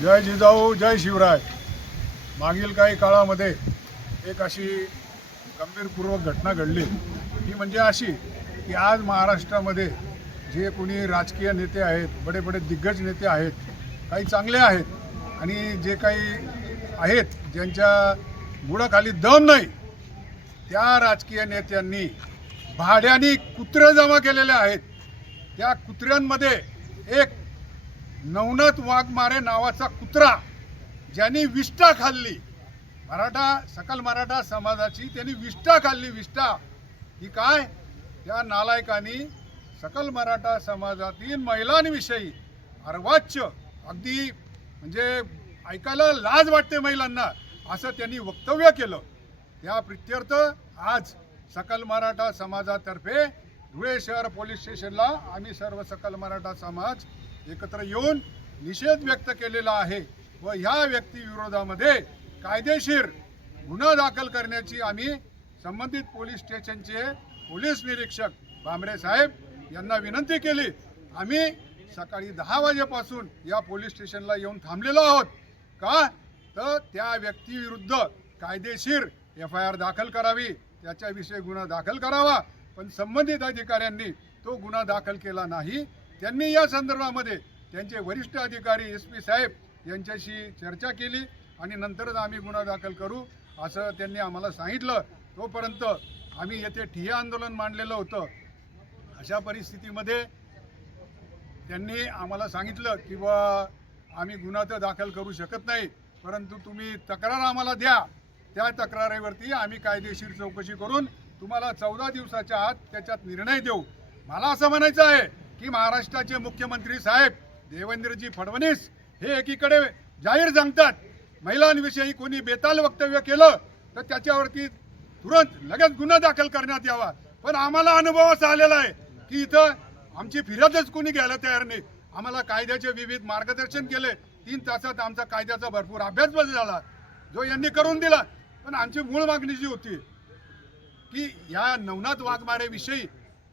जय जिजाऊ जय शिवराय। मागील काही काळामध्ये एक अशी गंभीरपूर्वक घटना घडली, ती म्हणजे अशी की आज महाराष्ट्रामध्ये जे कोणी राजकीय नेते आहेत, बडे बडे दिग्गज नेते आहेत, काही चांगले आहेत आणि जे काही आहेत ज्यांच्या बुडाखाली दम नाही, त्या राजकीय नेत्यांनी भाड्याने कुत्रे जमा केलेले आहेत। त्या कुत्र्यांमध्ये एक नवनाथ वाघमारे नावाचा कुत्रा ज्यांनी विष्ठा खाल्ली, सकल मराठा समाजाची त्यांनी विष्ठा खाल्ली। विष्ठा ही काय? त्या नालायकांनी सकल मराठा समाजातील महिलांविषयी अर्वाच्य, अगदी म्हणजे ऐकायला लाज वाटते महिलांना, असं त्यांनी वक्तव्य केलं। त्या प्रित्यर्थ आज सकल मराठा समाजातर्फे धुळे शहर पोलीस स्टेशनला आम्ही सर्व सकल मराठा समाज एकत्र येऊन निषेध व्यक्त केलेला आहे व ह्या व्यक्तीविरोधामध्ये कायदेशीर गुन्हा दाखल करण्याची आम्ही संबंधित पोलीस स्टेशनचे पोलीस निरीक्षक भामरे साहेब यांना विनंती केली। आम्ही सकाळी 10 वाजेपासून या पोलीस स्टेशनला येऊन थांबलेलो आहोत। का तर त्या व्यक्तीविरुद्ध कायदेशीर FIR दाखल करावी, त्याच्याविषयी गुन्हा दाखल करावा, पण संबंधित अधिकाऱ्यांनी तो गुन्हा दाखल केला नाही। त्यांनी या संदर्भामध्ये त्यांचे वरिष्ठ अधिकारी SP साहेब यांच्याशी चर्चा केली आणि नंतरच आम्ही गुन्हा दाखल करू असं त्यांनी आम्हाला सांगितलं। तोपर्यंत आम्ही येथे ठिय्या आंदोलन मांडलेलं होतं। अशा परिस्थितीमध्ये त्यांनी आम्हाला सांगितलं की आम्ही गुन्हा तर दाखल करू शकत नाही, परंतु तुम्ही तक्रार आम्हाला द्या, त्या तक्रारीवरती आम्ही कायदेशीर चौकशी करून तुम्हाला 14 दिवसाच्या आत त्याच्यात निर्णय देऊ। मला असं म्हणायचं आहे की महाराष्ट्राचे मुख्यमंत्री साहेब देवेंद्रजी फडणवीस हे एकीकडे जाहीर सांगतात महिलांविषयी कोणी बेताल वक्तव्य केलं तर त्याच्यावरती तुरंत लगेच गुन्हा दाखल करण्यात यावा, पण आम्हाला अनुभव असा आलेला आहे की इथं आमची फिर्यादच कोणी घ्यायला तयार नाही। आम्हाला कायद्याचे विविध मार्गदर्शन केले, 3 तासात आमचा कायद्याचा भरपूर अभ्यास झाला जो यांनी करून दिला, पण आमची मूळ मागणी जी होती की या नवनाथ वाघमारे विषयी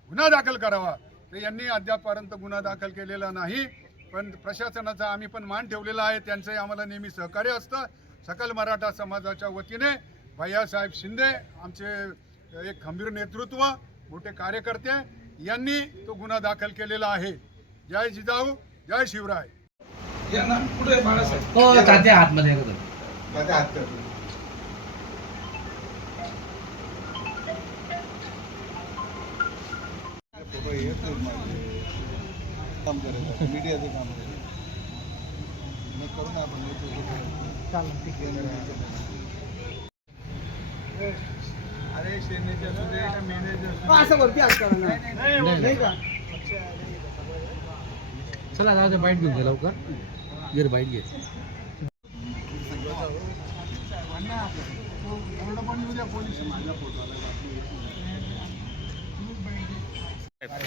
गुन्हा दाखल करावा, तर यांनी अद्यापपर्यंत गुन्हा दाखल केलेला नाही। पण प्रशासनाचा आम्ही पण मान ठेवलेला आहे, त्यांचंही आम्हाला नेहमी सहकार्य असतं। सकल मराठा समाजाच्या वतीने भैयासाहेब शिंदे आमचे एक खंबीर नेतृत्व, मोठे कार्यकर्ते यांनी तो गुन्हा दाखल केलेला आहे। जय जिजाऊ जय शिवराय। काम करायचं मीडियाचं काम करायचं मग करू ना आपण अरे शेणीचे असू दे मेहनती असू दे असं वरती असतं नाही का? चला जाऊ दे, बाईट घेऊन घे लवकर, घे बाईट घे।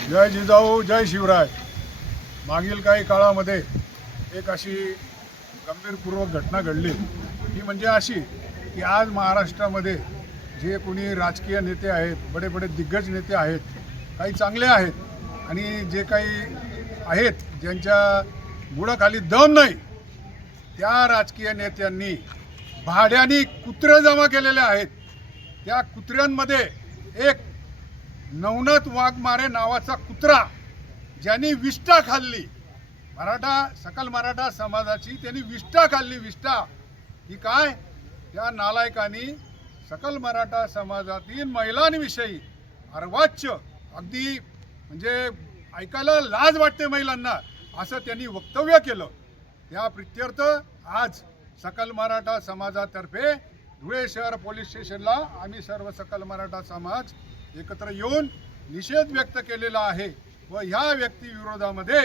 जय जिजाऊ जय शिवराय। मागील काही काळामध्ये एक अशी गंभीरपूर्वक घटना घडली, ती म्हणजे अशी की आज महाराष्ट्रामध्ये जे कोणी राजकीय नेते आहेत, बडे बडे दिग्गज नेते आहेत, काही चांगले आहेत आणि जे काही आहेत ज्यांच्या बुडाखाली दम नाही, त्या राजकीय नेत्यांनी भाड्याने कुत्रे जमा केलेले आहेत। त्या कुत्र्यांमध्ये एक नवनाथ वाघमारे नावाचा कुत्रा ज्यांनी विष्ठा खाल्ली, सकल मराठा समाजाची त्यांनी विष्ठा खाल्ली। विष्ठा ही काय? त्या नालायकांनी सकल मराठा समाजातील महिलांविषयी अर्वाच्य, अगदी म्हणजे ऐकायला लाज वाटते महिलांना, असं त्यांनी वक्तव्य केलं। त्या प्रित्यर्थ आज सकल मराठा समाजातर्फे धुळे शहर पोलीस स्टेशनला आम्ही सर्व सकल मराठा समाज एकत्र येऊन निषेध व्यक्त केलेला आहे व ह्या व्यक्तीविरोधामध्ये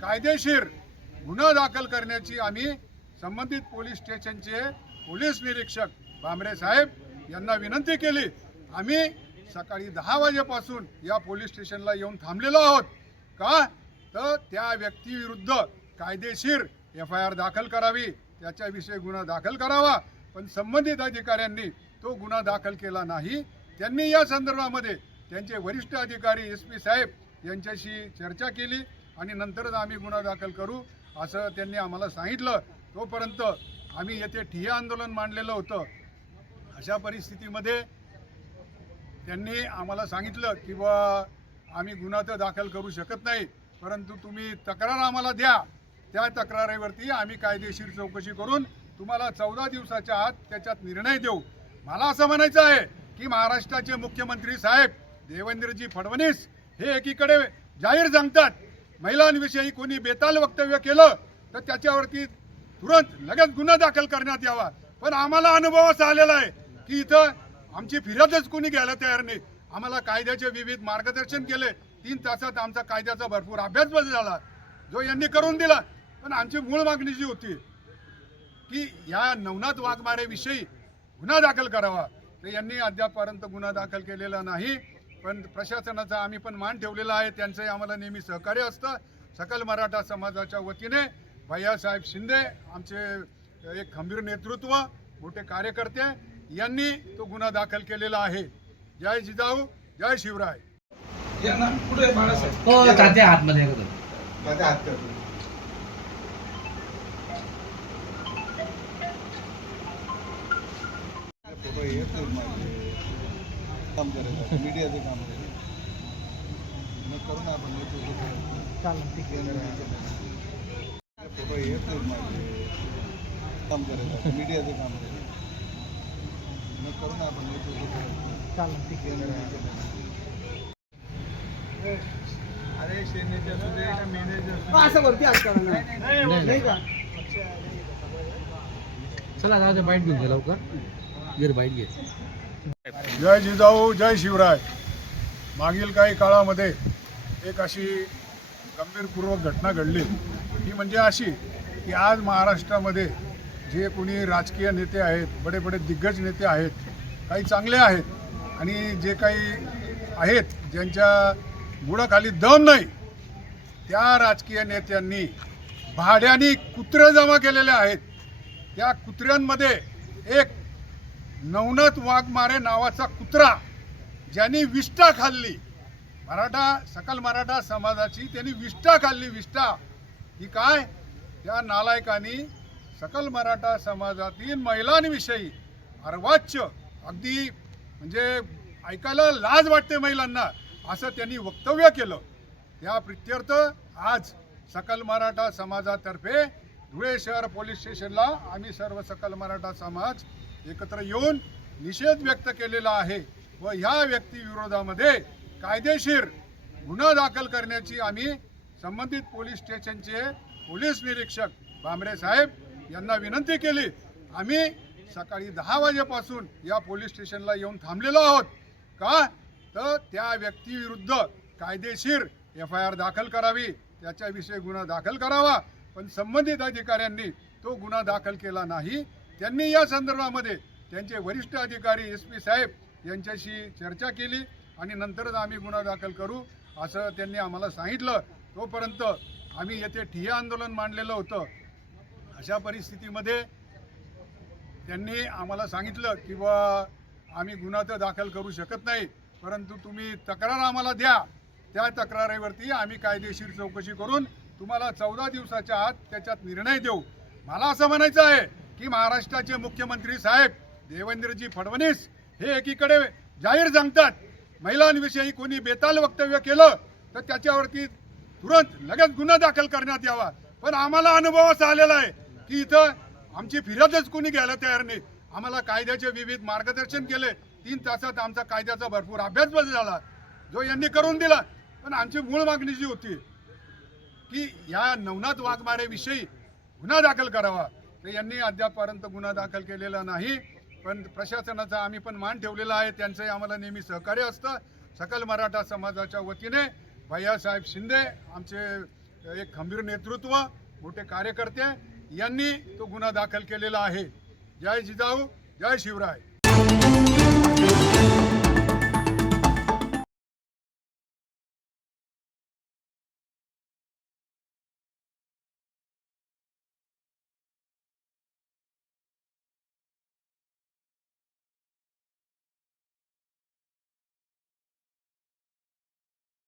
कायदेशीर गुन्हा दाखल करण्याची आम्ही संबंधित पोलीस स्टेशनचे पोलीस निरीक्षक भामरे साहेब यांना विनंती केली। आम्ही सकाळी 10 वाजेपासून या पोलीस स्टेशनला येऊन थांबलेलो आहोत। का तर त्या व्यक्तीविरुद्ध कायदेशीर FIR दाखल करावी, त्याच्याविषयी गुन्हा दाखल करावा, पण संबंधित अधिकाऱ्यांनी तो गुन्हा दाखल केला नाही। त्यांनी या संदर्भामध्ये त्यांचे वरिष्ठ अधिकारी SP साहेब यांच्याशी चर्चा केली आणि नंतरच आम्ही गुन्हा दाखल करू असं त्यांनी आम्हाला सांगितलं. तोपर्यंत आम्ही येथे ठिय्या आंदोलन मांडलेलं होतं. अशा परिस्थितीमध्ये त्यांनी आम्हाला सांगितलं की आम्ही गुन्हा तर दाखल करू शकत नाही, परंतु तुम्ही तक्रार आम्हाला द्या. त्या तक्रारीवरती आम्ही कायदेशीर चौकशी करून तुम्हाला 14 दिवसाच्या आत त्याच्यात निर्णय देऊ. मला असं म्हणायचं आहे की महाराष्ट्राचे मुख्यमंत्री साहेब देवेंद्रजी फडणवीस हे एकीकडे जाहीर सांगतात महिलांविषयी कोणी बेताल वक्तव्य केलं तर त्याच्यावरती तुरंत लगेच गुन्हा दाखल करण्यात यावा. पण आम्हाला अनुभव असा आलेला आहे की इथं आमची फिर्यादच कोणी घ्यायला तयार नाही. आम्हाला कायद्याचे विविध मार्गदर्शन केले. 3 तासात आमचा कायद्याचा भरपूर अभ्यास झाला जो यांनी करून दिला. पण आमची मूळ मागणी जी होती की या नवनाथ वाघमारेविषयी गुन्हा दाखल करावा, तर यांनी अद्यापपर्यंत गुन्हा दाखल केलेला नाही. पण प्रशासनाचा आम्ही पण मान ठेवलेला आहे. त्यांचंही आम्हाला नेहमी सहकार्य असतं. सकल मराठा समाजाच्या वतीने भैयासाहेब शिंदे आमचे एक खंबीर नेतृत्व, मोठे कार्यकर्ते यांनी तो गुन्हा दाखल केलेला आहे. जय जिजाऊ, जय शिवराय. पुढे बाळासाहेब हो तात्या आतमध्ये आहे का? माझ्या हात करतो. काम करायचं मीडियाचं काम करायचं मग करू ना आपण काम करायचं मीडियाचं काम करायचं मग करू ना आपण अरे शेण्याचे असू दे का मेंढ्याचे असू दे. असं वरती हात करा ना. नाही का? चला जाऊ दे, बाईट घेऊन घे लवकर. घे रे, बाईट घे. जय जिजाऊ, जय शिवराय. मागील काही काळामध्ये एक अशी गंभीरपूर्वक घटना घडली. ही म्हणजे अशी की आज महाराष्ट्रामध्ये जे कोणी राजकीय नेते आहेत, बडे बडे दिग्गज नेते आहेत, काही चांगले आहेत आणि जे काही आहेत ज्यांच्या बुडाखाली दम नाही, त्या राजकीय नेत्यांनी भाड्याने कुत्रे जमा केलेले आहेत. त्या कुत्र्यांमध्ये एक नवनाथ वाघमारे नावाचा कुत्रा ज्यांनी विष्ठा खाल्ली, सकल मराठा समाजाची त्यांनी विष्ठा खाल्ली. विष्ठा ही काय? त्या नालायकांनी सकल मराठा समाजातील महिलांविषयी अर्वाच्य, अगदी म्हणजे ऐकायला लाज वाटते महिलांना, असं त्यांनी वक्तव्य केलं. त्या प्रित्यर्थ आज सकल मराठा समाजातर्फे धुळे शहर पोलीस स्टेशनला आम्ही सर्व सकल मराठा समाज एकत्र येऊन निषेध व्यक्त केलेला आहे व ह्या व्यक्तीविरोधामध्ये कायदेशीर गुन्हा दाखल करण्याची आम्ही संबंधित पोलीस स्टेशनचे पोलीस निरीक्षक भांबरे साहेब यांना विनंती केली. आम्ही सकाळी 10 वाजेपासून या पोलीस स्टेशनला येऊन थांबलेलो आहोत. का तर त्या व्यक्तीविरुद्ध कायदेशीर FIR दाखल करावी, त्याच्याविषयी गुन्हा दाखल करावा. पण संबंधित अधिकाऱ्यांनी तो गुन्हा दाखल केला नाही. त्यांनी या संदर्भामध्ये त्यांचे वरिष्ठ अधिकारी SP साहेब यांच्याशी चर्चा केली आणि नंतरच आम्ही गुन्हा दाखल करू असं त्यांनी आम्हाला सांगितलं. तोपर्यंत आम्ही येथे ठिय्या आंदोलन मांडलेलं होतं. अशा परिस्थितीमध्ये त्यांनी आम्हाला सांगितलं की आम्ही गुन्हा तर दाखल करू शकत नाही, परंतु तुम्ही तक्रार आम्हाला द्या. त्या तक्रारीवरती आम्ही कायदेशीर चौकशी करून तुम्हाला 14 दिवसाच्या आत त्याच्यात निर्णय देऊ. मला असं म्हणायचं आहे की महाराष्ट्राचे मुख्यमंत्री साहेब देवेंद्रजी फडणवीस हे एकीकडे जाहीर सांगतात महिलांविषयी कोणी बेताल वक्तव्य केलं तर त्याच्यावरती तुरंत लगेच गुन्हा दाखल करण्यात यावा. पण आम्हाला अनुभव असा आलेला आहे की इथं आमची फिर्यादच कोणी घ्यायला तयार नाही. आम्हाला कायद्याचे विविध मार्गदर्शन केले. 3 तासात आमचा कायद्याचा भरपूर अभ्यास झाला जो यांनी करून दिला. पण आमची मूळ मागणी जी होती की या नवनाथ वाघमारेविषयी गुन्हा दाखल करावा, तर यांनी अद्यापपर्यंत गुन्हा दाखल केलेला नाही. पण प्रशासनाचा आम्ही पण मान ठेवलेला आहे. त्यांचंही आम्हाला नेहमी सहकार्य असतं. सकल मराठा समाजाच्या वतीने भैयासाहेब शिंदे आमचे एक खंबीर नेतृत्व, मोठे कार्यकर्ते यांनी तो गुन्हा दाखल केलेला आहे. जय जिजाऊ, जय शिवराय.